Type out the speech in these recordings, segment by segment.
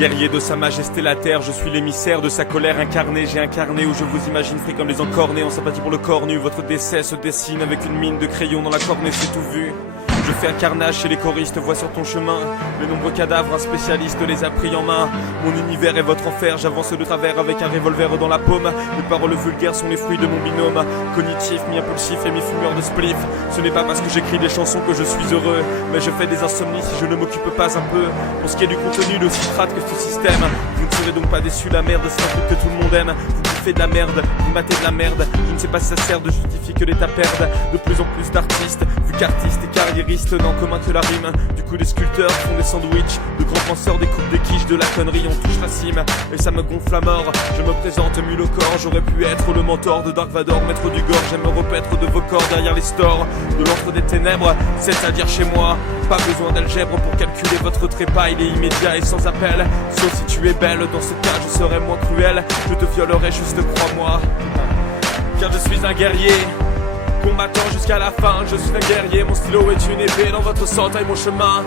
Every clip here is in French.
Guerrier de sa majesté la terre, je suis l'émissaire de sa colère incarnée. J'ai incarné où je vous imagine frit comme les encornés. En sympathie pour le corps nu, votre décès se dessine avec une mine de crayon dans la cornée, c'est tout vu. Je fais un carnage chez les choristes, vois sur ton chemin les nombreux cadavres, un spécialiste les a pris en main. Mon univers est votre enfer, j'avance de travers avec un revolver dans la paume. Les paroles vulgaires sont les fruits de mon binôme cognitif, mi-impulsif et mi-fumeur de spliff. Ce n'est pas parce que j'écris des chansons que je suis heureux, mais je fais des insomnies si je ne m'occupe pas un peu. Pour ce qui est du contenu, de aussi crade que ce système. Vous ne serez donc pas déçus, la merde c'est un truc que tout le monde aime. Vous bouffez de la merde, vous matez de la merde. Je ne sais pas si ça sert de justifier que l'État perde de plus en plus d'artistes, vu qu'artistes et carriéristes n'en commun que la rime. Du coup les sculpteurs font des sandwichs, de grands penseurs découpent des quiches, de la connerie on touche la cime. Et ça me gonfle à mort, je me présente mule au corps. J'aurais pu être le mentor de Dark Vador, maître du gore. J'aime me repaître de vos corps derrière les stores de l'entre des ténèbres, c'est-à-dire chez moi. Pas besoin d'algèbre pour calculer votre trépas, il est immédiat et sans appel. Sauf si tu es belle, dans ce cas je serai moins cruel. Je te violerai juste, crois-moi, car je suis un guerrier combattant jusqu'à la fin. Je suis un guerrier, mon stylo est une épée. Dans votre sang taille mon chemin.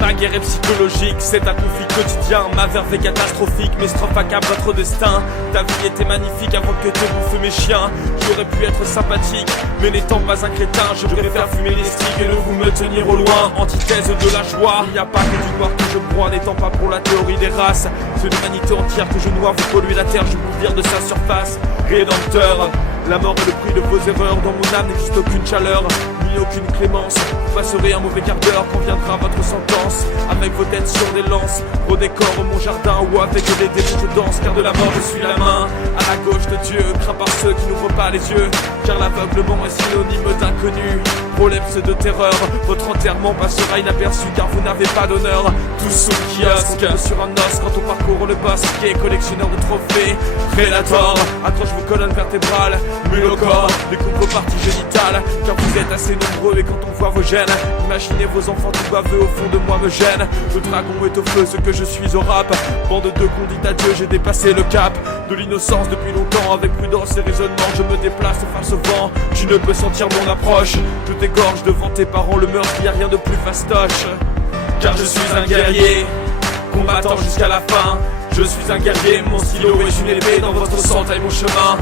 Ma guerre est psychologique, c'est un conflit quotidien. Ma verve est catastrophique, mes strophes accablent votre destin. Ta vie était magnifique avant que te bouffent mes chiens. J'aurais pu être sympathique, mais n'étant pas un crétin, je préfère fumer les sticks et de vous me tenir au loin. Antithèse de la joie, il n'y a pas que du noir que je bois. N'étant pas pour la théorie des races, c'est l'humanité entière que je noie. Vous polluez la terre, je vous vire de sa surface. Rédempteur, la mort est le prix de vos erreurs. Dans mon âme n'existe aucune chaleur, ni aucune clémence. Vous passerez un mauvais quart d'heure quand viendra votre sentence. Avec vos têtes sur des lances, au décor mon jardin ou avec des démons je danse. Car de la mort je suis la main à la gauche de Dieu, craint par ceux qui n'ouvrent pas les yeux. Car l'aveuglement est synonyme d'inconnu. Problème c'est de terreur, votre enterrement passera inaperçu car vous n'avez pas d'honneur. Tous sous le kiosque, sur un os quand on parcourt le bosquet. Collectionneur de trophées, Predator, accroche vos colonnes vertébrales. Mule au corps, découpe vos parties génitales. Car vous êtes assez nombreux et quand on voit vos gènes, imaginez vos enfants tout baveux au fond de moi me gêne. Le dragon est au feu, ce que je suis au rap. Bande de qu'on dit adieu, j'ai dépassé le cap de l'innocence depuis longtemps. Avec prudence et raisonnement, je me déplace face au vent. Tu ne peux sentir mon approche, je t'égorge devant tes parents le meurtre, y a rien de plus fastoche. Car je suis un guerrier, combattant jusqu'à la fin. Je suis un guerrier, mon stylo est une épée. Dans votre sang taille mon chemin.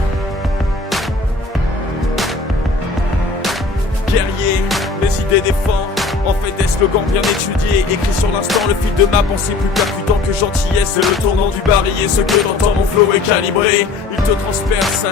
Guerrier, mes idées défends. En fait des slogans bien étudiés, écrits sur l'instant, le fil de ma pensée plus percutant que gentillesse. Le tournant du barillet, ce que t'entends, mon flow est calibré. Il te transperce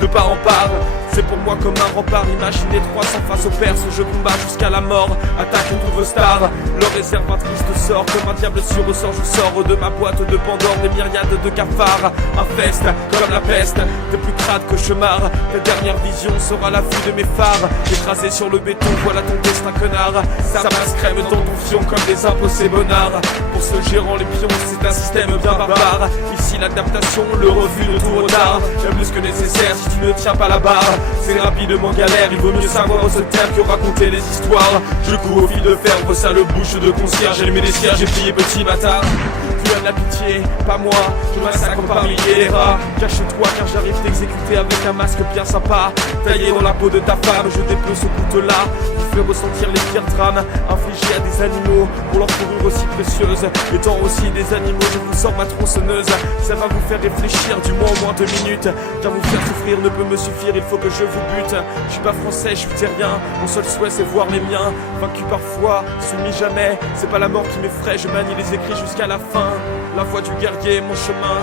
de part en part. C'est pour moi comme un rempart, imaginez 300 face aux Perses. Je combats jusqu'à la mort, attaque toutes vos stars. Leur réserve un triste sort, comme un diable sur ressort. Je sors de ma boîte de Pandore, des myriades de cafards. Infeste comme la peste, t'es plus crade que chemard. Ta dernière vision sera la vue de mes phares. Écrasé sur le béton, voilà ton destin connard. Ça passe crème dans ton fion comme des impôts c'est bonnard. Pour ce gérant les pions, c'est un système bien barbare. Ici l'adaptation, le refus de tout retard. Bien plus que nécessaire si tu ne tiens pas la barre. C'est rapidement galère, il vaut mieux savoir se taire que raconter les histoires. Je cours au fil de fer, vos sales bouches de concierge. J'ai allumé les cierges, j'ai plié petit bâtard. Tu as de la pitié, pas moi, je massacre par milliers les rats. Cache-toi car j'arrive t'exécuter avec un masque bien sympa. Taillé dans la peau de ta femme, je dépose ce couteau-là. Vous fais ressentir les pires drames infligés à des animaux pour leur fourrure aussi précieuse. Étant aussi des animaux, je vous sors ma tronçonneuse. Ça va vous faire réfléchir du moins au moins 2 minutes. Car vous faire souffrir ne peut me suffire, il faut que je vous bute. Je suis pas français, je suis terrien, mon seul souhait c'est voir mes miens vaincu parfois, soumis jamais. C'est pas la mort qui m'effraie, je manie les écrits jusqu'à la fin. La voix du guerrier, mon chemin.